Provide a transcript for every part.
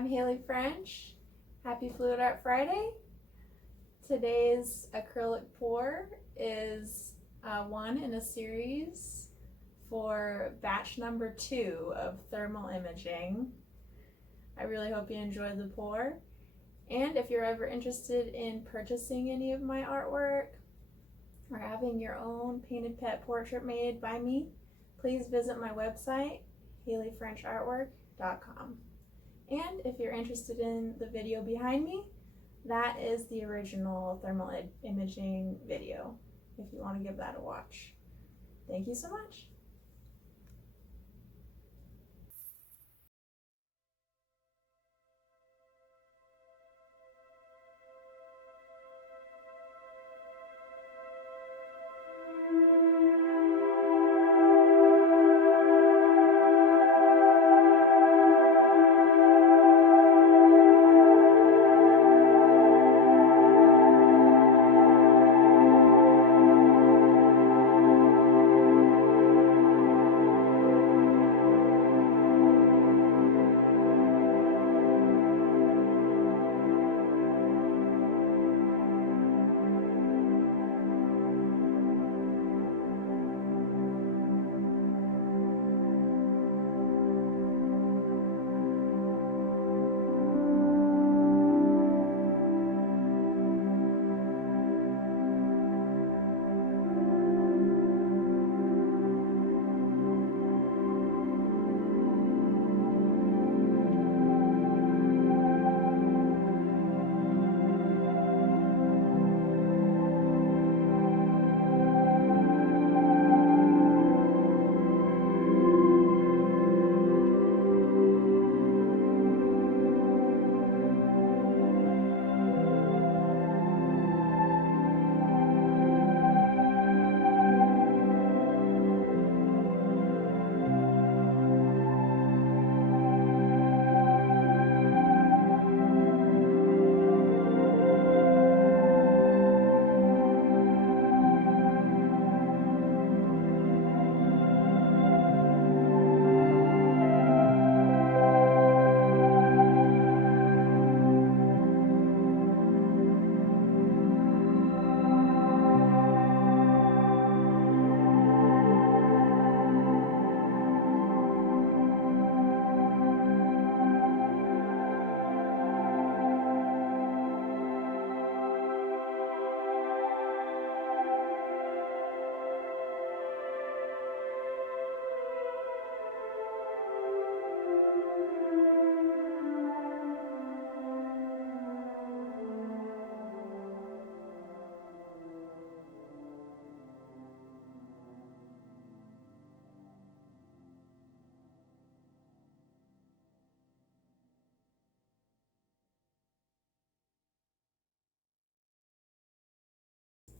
I'm Halie French. Happy Fluid Art Friday. Today's acrylic pour is one in a series for batch number 2 of thermal imaging. I really hope you enjoy the pour. And if you're ever interested in purchasing any of my artwork or having your own painted pet portrait made by me, please visit my website, haliefrenchartwork.com. And if you're interested in the video behind me, that is the original thermal imaging video, if you want to give that a watch. Thank you so much.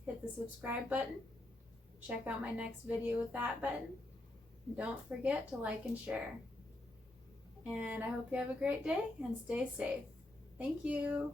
Hit the subscribe button. Check out my next video with that button. Don't forget to like and share. And I hope you have a great day and stay safe. Thank you.